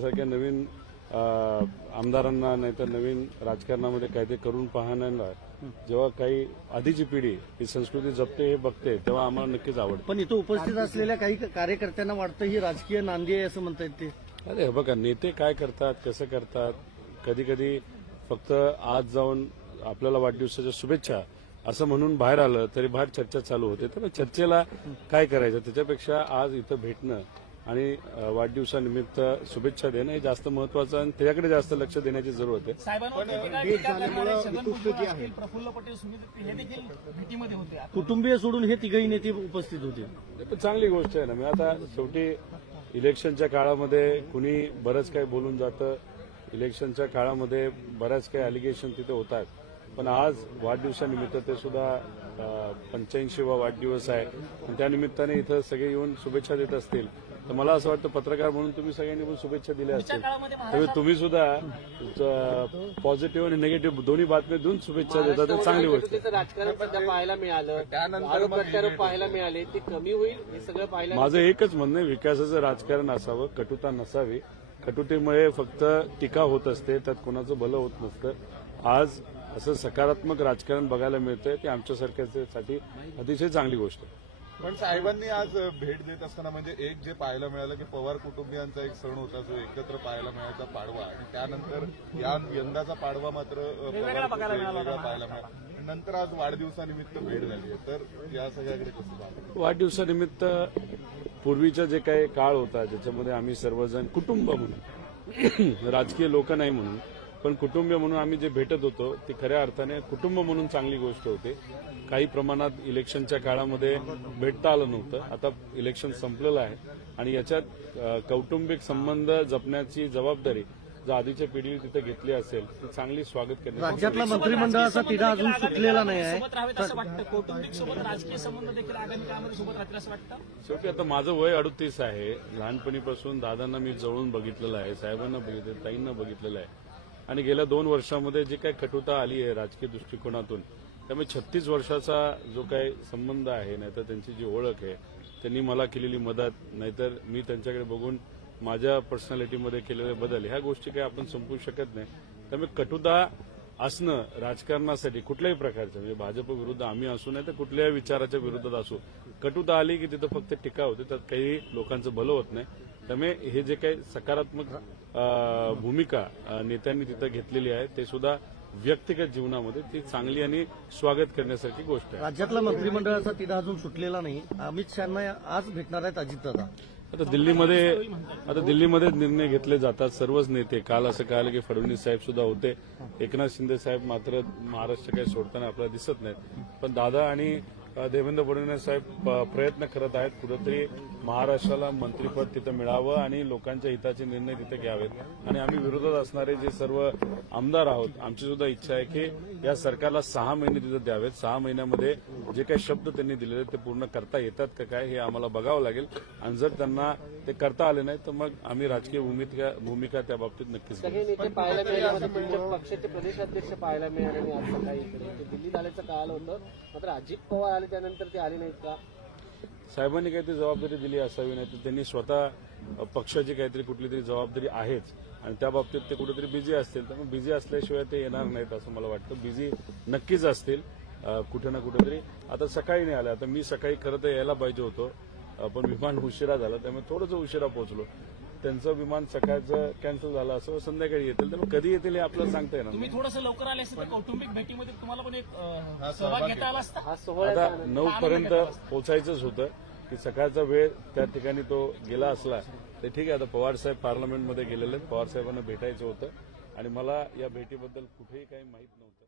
माझ्यासारख्या नवीन आमदारांना नाहीतर नवीन राजकारणामध्ये काहीतरी करून पाहण्याला जेव्हा काही आधीची पिढी ही संस्कृती जपते हे बघते तेव्हा आम्हाला नक्कीच आवडतं. पण इथं उपस्थित असलेल्या काही कार्यकर्त्यांना वाटतं ही राजकीय नांदी आहे असं म्हणतायत ते. अरे बघा, नेते काय करतात, कसं करतात, कधी कधी फक्त आज जाऊन आपल्याला वाढदिवसाच्या शुभेच्छा असं म्हणून बाहेर आलं तरी बाहेर चर्चा चालू होते. तर चर्चेला काय करायचं, त्याच्यापेक्षा आज इथं भेटणं आणि वाढदिवसानिमित्त शुभेच्छा देणं हे जास्त महत्वाचं आणि त्याच्याकडे जास्त लक्ष देण्याची जरूरत आहे. प्रफुल्ल पटेल हे देखील भेटीमध्ये होते. कुटुंबीय सोडून हे तिघही नेते उपस्थित होते. चांगली गोष्ट आहे ना. मी आता शेवटी इलेक्शनच्या काळामध्ये कुणी बरंच काही बोलून जातं. इलेक्शनच्या काळामध्ये बऱ्याच काही अलिगेशन तिथे होतात. पण आज वाढदिवसानिमित्त ते सुद्धा 85वा वाढदिवस आहे आणि त्यानिमित्ताने इथं सगळे येऊन शुभेच्छा देत असतील तर मला असं वाटतं पत्रकार म्हणून तुम्ही सगळ्यांनी पण शुभेच्छा दिल्या असतील तर तुम्ही सुद्धा पॉझिटिव्ह आणि निगेटिव्ह दोन्ही बातम्या देऊन शुभेच्छा देतात. ते चांगली गोष्ट आहे. राजकारण सध्या पाहायला मिळालं, आरोप प्रत्यारोप पाहायला मिळाले, ते कमी होईल हे सगळं पाहायला. माझं एकच म्हणणं आहे, विकासाचं राजकारण असावं, कटुता नसावी. कटुतेमुळे फक्त टीका होत असते, त्यात कोणाचं भलं होत नसतं. आज असं सकारात्मक राजकारण बघायला मिळतंय ते आमच्यासारख्यासाठी अतिशय चांगली गोष्ट आहे. पण साहेबांनी आज भेट देत असताना म्हणजे एक जे पाहायला मिळालं की पवार कुटुंबियांचा एक सण होता जो एकत्र पाहायला मिळायचा पाडवा आणि त्यानंतर यंदाचा पाडवा मात्र वेगवेगळा पाहायला मिळाला. नंतर आज वाढदिवसानिमित्त भेट झाली आहे तर या सगळ्याकडे कसं पाहतो? वाढदिवसानिमित्त पूर्वीचा जे काही काळ होता ज्याच्यामध्ये आम्ही सर्वजण कुटुंब म्हणून राजकीय लोक नाही म्हणून पण कुटुंबीय म्हणून आम्ही जे भेटत होतो ती खऱ्या अर्थाने कुटुंब म्हणून चांगली गोष्ट होती. काही प्रमाणात इलेक्शनच्या काळामध्ये भेटता आलं नव्हतं. आता इलेक्शन संपलेलं आहे आणि याच्यात कौटुंबिक संबंध जपण्याची जबाबदारी जर आधीच्या पिढी तिथे घेतली असेल तर चांगली स्वागत करण्यात. राज्यातला मंत्रिमंडळाचा तिढा अजून सुटलेला नाही आहे. असं वाटतं कौटुंबिक सोबत राजकीय संबंध देखील आगामी काळामध्ये सोबत राहतील असं वाटतं. शेवटी आता माझं वय 38 आहे. लहानपणीपासून दादांना मी जवळून बघितलेलं आहे, साहेबांना बघितलं, ताईंना बघितलेलं आहे आणि गेल्या 2 वर्षामध्ये जी काही कटुता आली आहे राजकीय दृष्टिकोनातून त्यामुळे 36 वर्षाचा जो काही संबंध आहे नाहीतर त्यांची जी ओळख आहे त्यांनी मला केलेली मदत नाहीतर मी त्यांच्याकडे बघून माझ्या पर्सनॅलिटीमध्ये केलेले बदल ह्या गोष्टी काही आपण संपवू शकत नाही. त्यामुळे कटुता असणं राजकारणासाठी कुठल्याही प्रकारचं म्हणजे भाजप विरुद्ध आम्ही असू नाही तर कुठल्याही विचाराच्या विरोधात असू कटुता आली की तिथं फक्त टीका होते, त्यात काही लोकांचं भलं होत नाही. त्यामुळे हे जे काही सकारात्मक भूमिका नेत्यांनी तिथं घेतलेली आहे ते सुद्धा व्यक्तिगत जीवनामध्ये ती चांगली आणि स्वागत करण्यासारखी गोष्ट आहे. राज्यातला मंत्रिमंडळाचा तिढा अजून सुटलेला नाही. अमित शहांना आज भेटणार आहेत अजितदादा. आता दिल्लीमध्ये निर्णय घेतले जातात सर्वच नेते. काल असं कळालं की फडणवीस साहेब सुद्धा होते. एकनाथ शिंदे साहेब मात्र महाराष्ट्र काही सोडताना आपल्याला दिसत नाहीत. पण दादा आणि देवेंद्र फडणवीस साहेब प्रयत्न करत आहेत कुठेतरी महाराष्ट्राला मंत्रिपद तिथं मिळावं आणि लोकांच्या हिताचे निर्णय तिथे घ्यावेत. आणि आम्ही विरोधात असणारे जे सर्व आमदार आहोत आमची सुद्धा इच्छा आहे की या सरकारला 6 महिने तिथं द्यावेत. 6 महिन्यामध्ये जे काही शब्द त्यांनी दिलेले ते पूर्ण करता येतात का काय हे आम्हाला बघावं लागेल आणि जर त्यांना ते करता आले नाही तर मग आम्ही राजकीय भूमिका त्या बाबतीत नक्कीच सगळे नेते पाहायला मिळाले. तुमच्या पक्षाचे प्रदेशाध्यक्ष पाहायला मिळाले आज सकाळी दिल्लीत आल्याचं कळालं होतं मात्र अजित पवार आले त्यानंतर ते आले नाहीत का? साहेबांनी काहीतरी जबाबदारी दिली असावी नाही तर त्यांनी स्वतः पक्षाची काहीतरी कुठली तरी जबाबदारी आहेच आणि त्या बाबतीत ते कुठेतरी बिझी असतील तर मग बिझी असल्याशिवाय ते येणार नाहीत असं मला वाटतं. बिझी नक्कीच असतील कुठे ना कुठेतरी. आता सकाळी नाही आलं. आता मी सकाळी खरं तर यायला पाहिजे होतो पण विमान उशिरा झालं त्यामुळे थोडंसं उशिरा पोहोचलो. त्यांचं विमान सकाळचं कॅन्सल झालं असं संध्याकाळी येतील तर कधी येतील हे आपल्याला सांगता येणार. तुम्ही थोडंसं लवकर आले असते तर कौटुंबिक भेटीमध्ये तुम्हाला पण एक सहभाग घेता आला असता. आता 9 पर्यंत पोहोचायचंच होतं की सकाळचा वेळ त्या ठिकाणी तो गेला असला तर ठीक आहे. आता पवार साहेब पार्लमेंटमध्ये गेलेले पवार साहेबांना भेटायचं होतं आणि मला या भेटीबद्दल कुठेही काही माहीत नव्हतं.